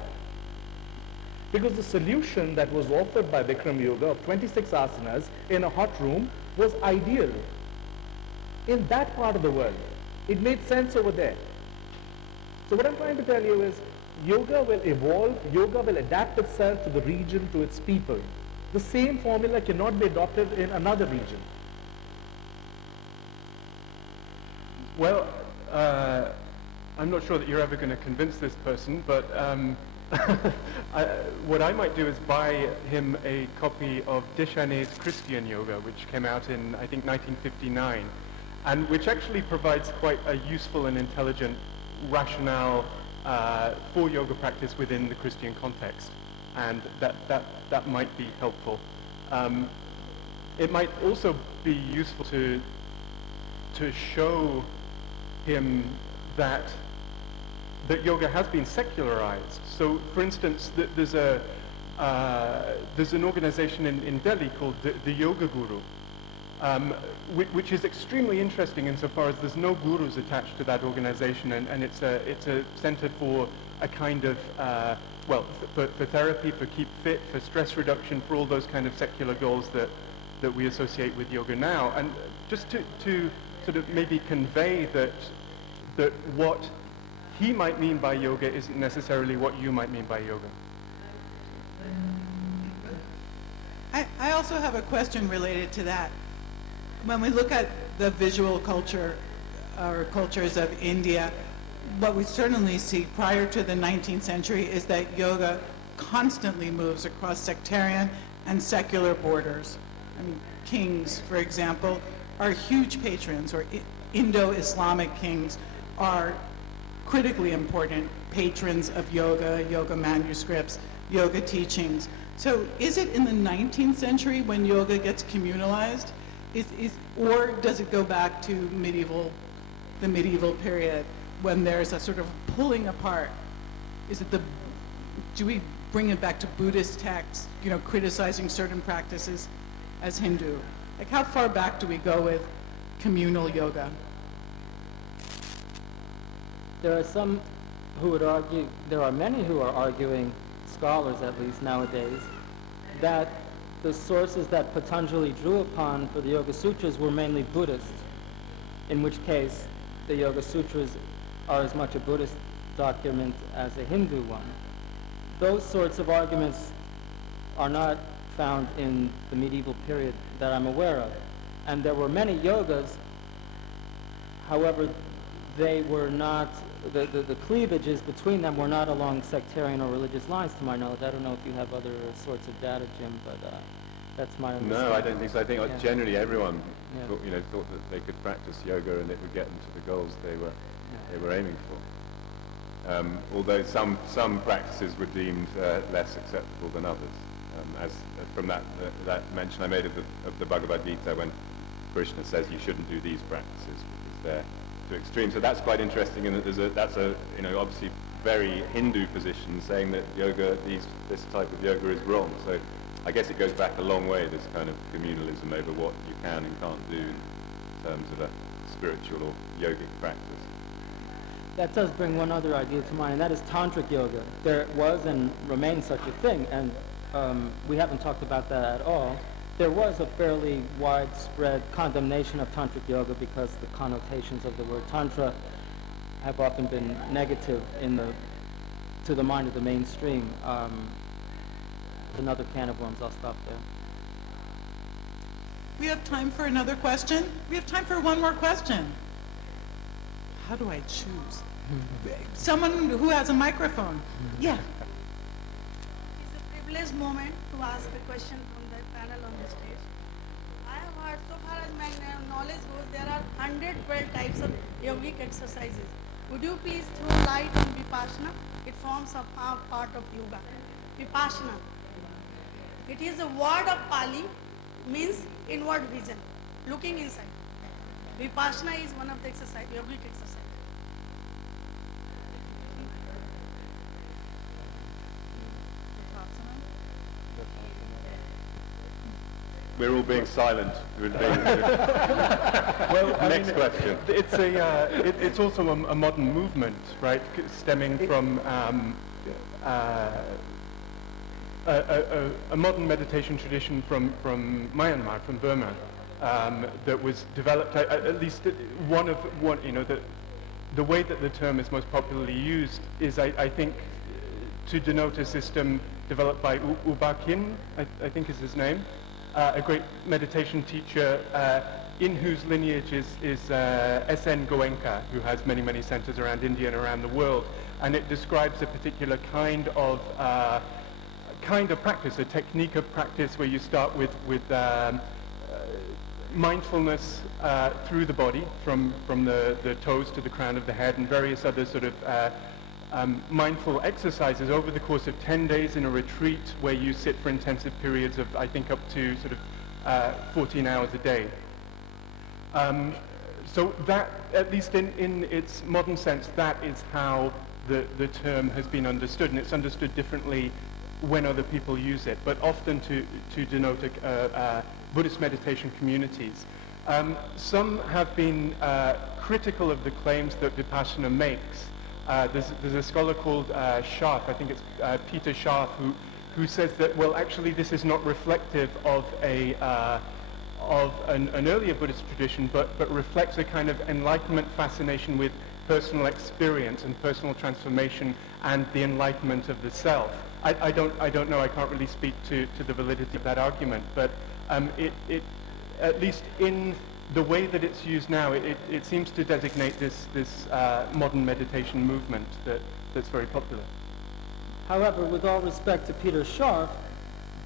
Because the solution that was offered by Bikram Yoga of 26 asanas in a hot room was ideal in that part of the world. It made sense over there. So what I'm trying to tell you is yoga will evolve, yoga will adapt itself to the region, to its people. The same formula cannot be adopted in another region. Well, I'm not sure that you're ever going to convince this person, but what I might do is buy him a copy of Deschanet's Christian Yoga, which came out in, I think, 1959, and which actually provides quite a useful and intelligent rationale for yoga practice within the Christian context, and that might be helpful. It might also be useful to show him that yoga has been secularized. So, for instance, there's an organization in Delhi called the Yoga Guru, which is extremely interesting insofar as there's no gurus attached to that organization, and it's a center for a kind of for therapy, for keep fit, for stress reduction, for all those kind of secular goals that we associate with yoga now. And just to sort of maybe convey that what he might mean by yoga isn't necessarily what you might mean by yoga. I also have a question related to that. When we look at the visual culture or cultures of India, what we certainly see prior to the 19th century is that yoga constantly moves across sectarian and secular borders. I mean, kings, for example, are huge patrons, or Indo-Islamic kings are critically important patrons of yoga, yoga manuscripts, yoga teachings. So is it in the 19th century when yoga gets communalized? Or does it go back to the medieval period? when there's a sort of pulling apart? Is it do we bring it back to Buddhist texts, criticizing certain practices as Hindu? Like, how far back do we go with communal yoga? There are some who would argue, there are many who are arguing, scholars at least nowadays, that the sources that Patanjali drew upon for the Yoga Sutras were mainly Buddhist, in which case the Yoga Sutras are as much a Buddhist document as a Hindu one. Those sorts of arguments are not found in the medieval period that I'm aware of. And there were many yogas, however, they were not, the cleavages between them were not along sectarian or religious lines, to my knowledge. I don't know if you have other sorts of data, Jim, but that's my understanding. No, I don't think so. I think generally everyone Yeah. thought that they could practice yoga and it would get them to the goals they were aiming for. Although some practices were deemed less acceptable than others, as from that mention I made of the Bhagavad Gita, when Krishna says you shouldn't do these practices because they're too extreme. So that's quite interesting, in that that's a obviously very Hindu position, saying that yoga, this type of yoga is wrong. So I guess it goes back a long way, this kind of communalism over what you can and can't do in terms of a spiritual or yogic practice. That does bring one other idea to mind, and that is Tantric Yoga. There was and remains such a thing, and we haven't talked about that at all. There was a fairly widespread condemnation of Tantric Yoga because the connotations of the word Tantra have often been negative to the mind of the mainstream. Another can of worms. I'll stop there. We have time for another question? We have time for one more question. How do I choose? Someone who has a microphone. Yeah. It's a privileged moment to ask a question from the panel on the stage. I have heard, so far as my knowledge goes, there are 112 types of yogic exercises. Would you please throw light on Vipassana? It forms a part of yoga. Vipassana. It is a word of Pali, means inward vision, looking inside. Vipassana is one of the yogic exercises. We're all being silent. Well, next question. It's also a modern movement, right? Stemming from a modern meditation tradition from Myanmar, from Burma, that was developed. At least the way that the term is most popularly used is, I think, to denote a system developed by U Ba Khin, I think is his name. A great meditation teacher in whose lineage is S.N. Goenka, who has many, many centers around India and around the world. And it describes a particular kind of practice, a technique of practice where you start with mindfulness through the body, from the toes to the crown of the head, and various other sort of mindful exercises over the course of 10 days in a retreat where you sit for intensive periods of, I think, up to sort of 14 hours a day. So that, at least in its modern sense, that is how the term has been understood, and it's understood differently when other people use it, but often to denote Buddhist meditation communities. Some have been critical of the claims that Vipassana makes. There's a scholar called Scharf, I think it's Peter Scharf, who says that, well, actually this is not reflective of an earlier Buddhist tradition, but reflects a kind of enlightenment fascination with personal experience and personal transformation and the enlightenment of the self. I don't know, I can't really speak to the validity of that argument, but it at least in the way that it's used now, it seems to designate this modern meditation movement that's very popular. However, with all respect to Peter Scharf,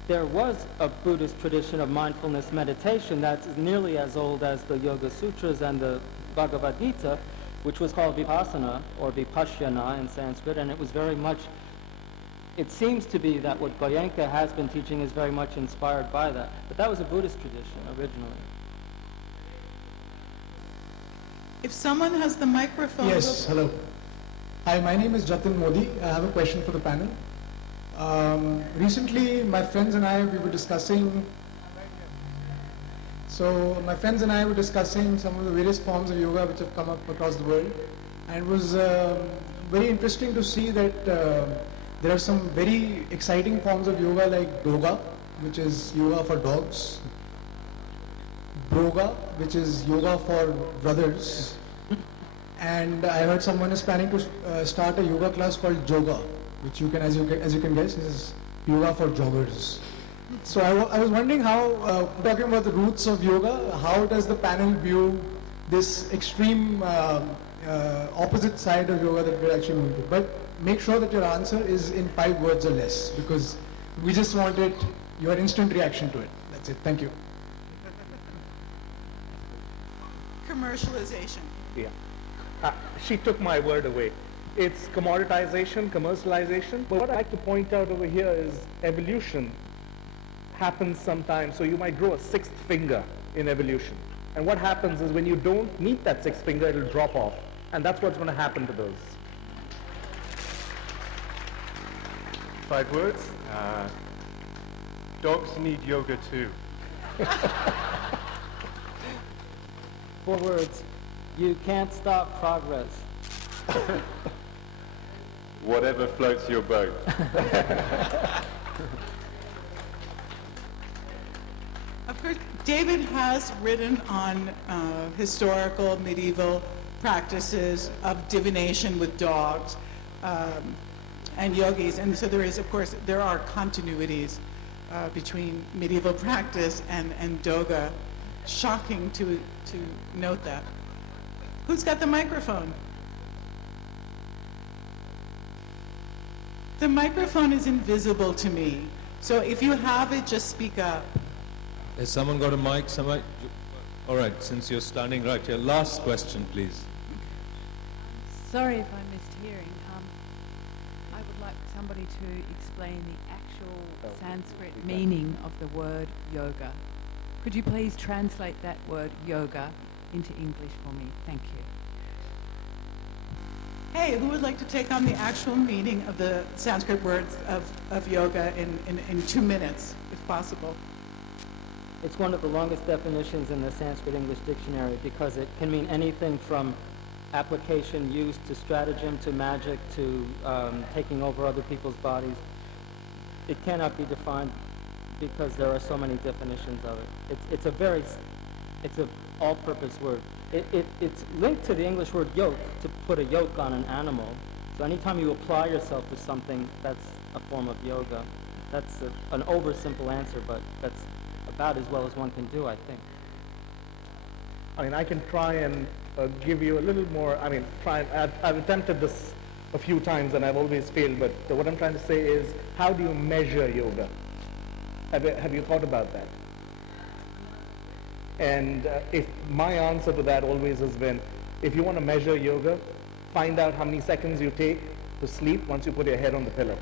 there was a Buddhist tradition of mindfulness meditation that's nearly as old as the Yoga Sutras and the Bhagavad Gita, which was called Vipassana, or Vipassana in Sanskrit, and it was very much, it seems to be that what Goenka has been teaching is very much inspired by that. But that was a Buddhist tradition originally. If someone has the microphone. Yes, hello. Hi, my name is Jatin Modi. I have a question for the panel. Recently, my friends and I, we were discussing, some of the various forms of yoga which have come up across the world. And it was very interesting to see that there are some very exciting forms of yoga like Doga, which is yoga for dogs, Broga, which is yoga for brothers, and I heard someone is planning to start a yoga class called Joga, which you can, as you can guess, is yoga for joggers. So I was wondering how, talking about the roots of yoga, how does the panel view this extreme opposite side of yoga that we're actually moving to? But make sure that your answer is in 5 words or less, because we just wanted your instant reaction to it. That's it. Thank you. Commercialization. Yeah. She took my word away. It's commoditization, commercialization. But what I'd like to point out over here is evolution happens sometimes. So you might grow a 6th finger in evolution. And what happens is when you don't meet that 6th finger, it'll drop off. And that's what's going to happen to those. 5 words. Dogs need yoga too. 4 words. You can't stop progress. Whatever floats your boat. Of course, David has written on historical medieval practices of divination with dogs and yogis, and so there is, of course, there are continuities between medieval practice and Doga. Shocking to note that. Who's got the microphone? The microphone is invisible to me, so if you have it, just speak up. Has someone got a mic? Somebody? All right, since you're standing right here, last question, please. Sorry if I missed hearing. I would like somebody to explain the actual Sanskrit meaning of the word yoga. Could you please translate that word yoga into English for me? Thank you. Hey, who would like to take on the actual meaning of the Sanskrit words of yoga in 2 minutes, if possible? It's one of the longest definitions in the Sanskrit English dictionary because it can mean anything from application, use, to stratagem, to magic, to taking over other people's bodies. It cannot be defined because there are so many definitions of it. It's an all-purpose word. It's linked to the English word yoke, to put a yoke on an animal. So anytime you apply yourself to something, that's a form of yoga. That's an oversimple answer, but that's about as well as one can do, I think. I mean, I can try and give you a little more, I've attempted this a few times and I've always failed, but what I'm trying to say is, how do you measure yoga? Have you thought about that? And if my answer to that always has been, if you want to measure yoga, find out how many seconds you take to sleep once you put your head on the pillow.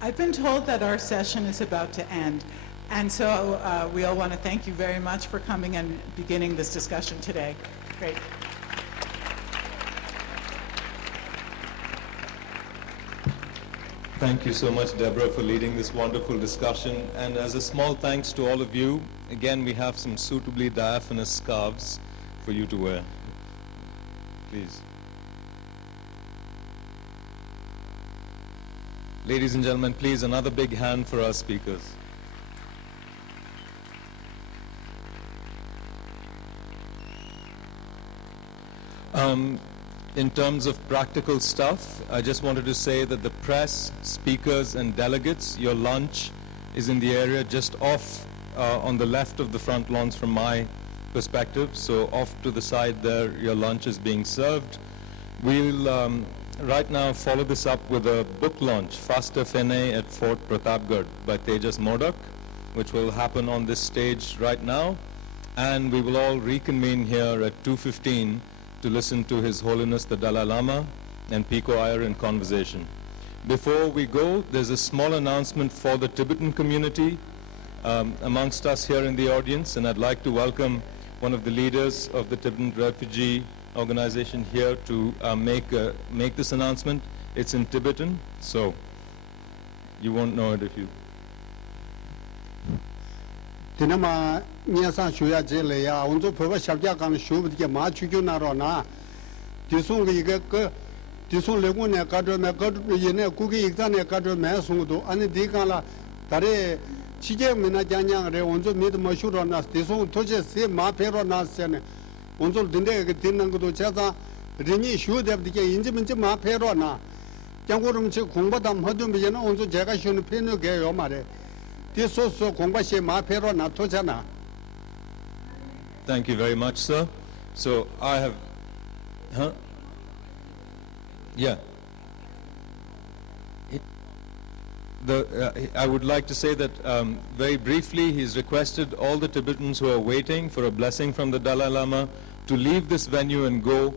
I've been told that our session is about to end, and so we all want to thank you very much for coming and beginning this discussion today. Great. Thank you so much, Debra, for leading this wonderful discussion. And as a small thanks to all of you, again, we have some suitably diaphanous scarves for you to wear. Please. Ladies and gentlemen, please, another big hand for our speakers. In terms of practical stuff, I just wanted to say that the press, speakers, and delegates, your lunch is in the area just off on the left of the front lawns from my perspective. So off to the side there, your lunch is being served. We'll right now follow this up with a book launch, Faster Fene at Fort Pratapgarh by Tejas Modak, which will happen on this stage right now. And we will all reconvene here at 2:15 to listen to His Holiness the Dalai Lama and Pico Iyer in conversation. Before we go, there's a small announcement for the Tibetan community. amongst us here in the audience, and I'd like to welcome one of the leaders of the Tibetan Refugee Organization here to make this announcement. It's in Tibetan, so you won't know it if you... Dinama Niasa Shuya Jelea, Unzo Pova Shabjakan Shubke Machuku Narona, Disung Liga, Disung Leguna Kadrome, Yene, Kuki Exane Kadrome, Sundu, and Dikala, Tare, Chije Minajanya, Unzo Mid Mashuronas, Disung Toje, Se Maperonas, Unzo Dinde, Dinango Chata, Rini should have the intimate Maperona. Yangurum Kumbadam Hodum Yana, Unzo Jagashun Pino Gayomare. Thank you very much, sir. So I have, yeah. I would like to say that very briefly, he's requested all the Tibetans who are waiting for a blessing from the Dalai Lama to leave this venue and go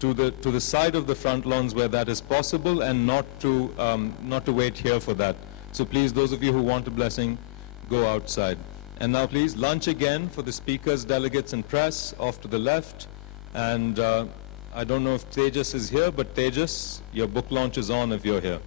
to the side of the front lawns where that is possible, and not to wait here for that. So please, those of you who want a blessing, go outside. And now please, lunch again for the speakers, delegates and press off to the left. And I don't know if Tejas is here, but Tejas, your book launch is on if you're here.